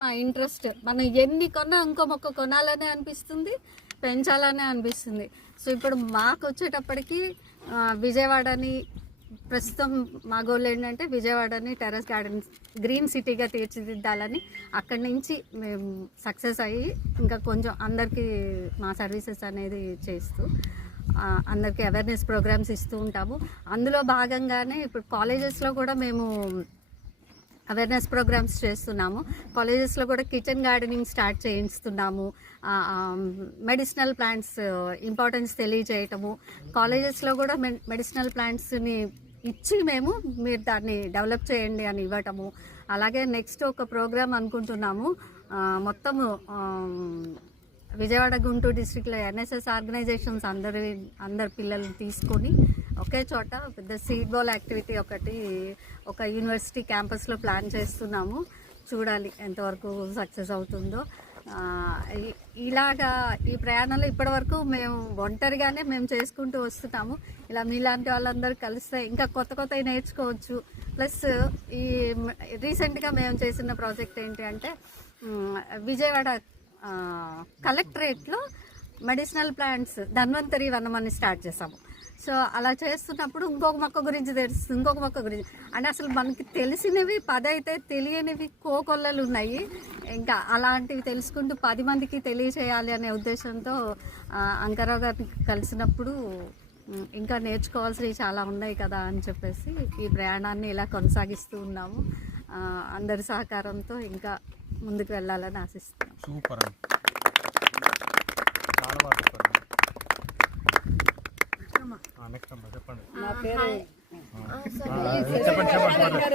Interest మనం ఎన్ని కొన్నా ఇంకో మొక్క కొనాలనే అనిపిస్తుంది, పెంచాలనే అనిపిస్తుంది. సో ఇప్పుడు మాకు వచ్చేటప్పటికి విజయవాడని ప్రస్తుతం మా గోల్ ఏంటంటే విజయవాడని టెర్రస్ గార్డెన్స్ గ్రీన్ సిటీగా తీర్చిదిద్దాలని. అక్కడి నుంచి మేము సక్సెస్ అయ్యి ఇంకా కొంచెం అందరికీ మా సర్వీసెస్ అనేది చేస్తూ అందరికీ అవేర్నెస్ ప్రోగ్రామ్స్ ఇస్తూ ఉంటాము. అందులో భాగంగానే ఇప్పుడు కాలేజెస్లో కూడా మేము అవేర్నెస్ ప్రోగ్రామ్స్ చేస్తున్నాము. కాలేజెస్లో కూడా కిచెన్ గార్డెనింగ్ స్టార్ట్ చేయిస్తున్నాము. మెడిసినల్ ప్లాంట్స్ ఇంపార్టెన్స్ తెలియజేయటము, కాలేజెస్లో కూడా మెడిసినల్ ప్లాంట్స్ని ఇచ్చి మీరు దాన్ని డెవలప్ చేయండి అని ఇవ్వటము. అలాగే నెక్స్ట్ ఒక ప్రోగ్రామ్ అనుకుంటున్నాము, మొత్తము విజయవాడ గుంటూరు డిస్ట్రిక్ట్లో ఎన్ఎస్ఎస్ ఆర్గనైజేషన్స్ అందరు పిల్లల్ని తీసుకొని ఒకే చోట పెద్ద సీడ్ బాల్ యాక్టివిటీ ఒక యూనివర్సిటీ క్యాంపస్లో ప్లాన్ చేస్తున్నాము. చూడాలి ఎంతవరకు సక్సెస్ అవుతుందో. ఇలాగా ఈ ప్రయాణంలో ఇప్పటివరకు మేము ఒంటరిగానే చేసుకుంటూ వస్తున్నాము. ఇలా మీలాంటి వాళ్ళందరూ కలిస్తే ఇంకా కొత్తవి నేర్చుకోవచ్చు. ప్లస్ ఈ రీసెంట్గా మేము చేసిన ప్రాజెక్ట్ ఏంటి అంటే విజయవాడ కలెక్టరేట్లో మెడిసినల్ ప్లాంట్స్ ధన్వంతరి వనం అని స్టార్ట్ చేసాము. సో అలా చేస్తున్నప్పుడు ఇంకొక మొక్క గురించి తెలుస్తుంది, ఇంకొక మొక్క గురించి అంటే అసలు మనకి తెలిసినవి 10 అయితే తెలియనివి కోకొల్లలు ఉన్నాయి. ఇంకా అలాంటివి తెలుసుకుంటూ 10 మందికి తెలియచేయాలి అనే ఉద్దేశంతో అంకారావు గారిని కలిసినప్పుడు ఇంకా నేర్చుకోవాల్సినవి చాలా ఉన్నాయి కదా అని చెప్పేసి ఈ ప్రయాణాన్ని ఇలా కొనసాగిస్తూ ఉన్నాము. అందరి సహకారంతో ఇంకా ముందుకు వెళ్ళాలని ఆశిస్తున్నాం. సూపర్, చాలా బాగా చెప్పారు. నెక్స్ట్ చెప్పండి. నా పేరు చెప్పండి.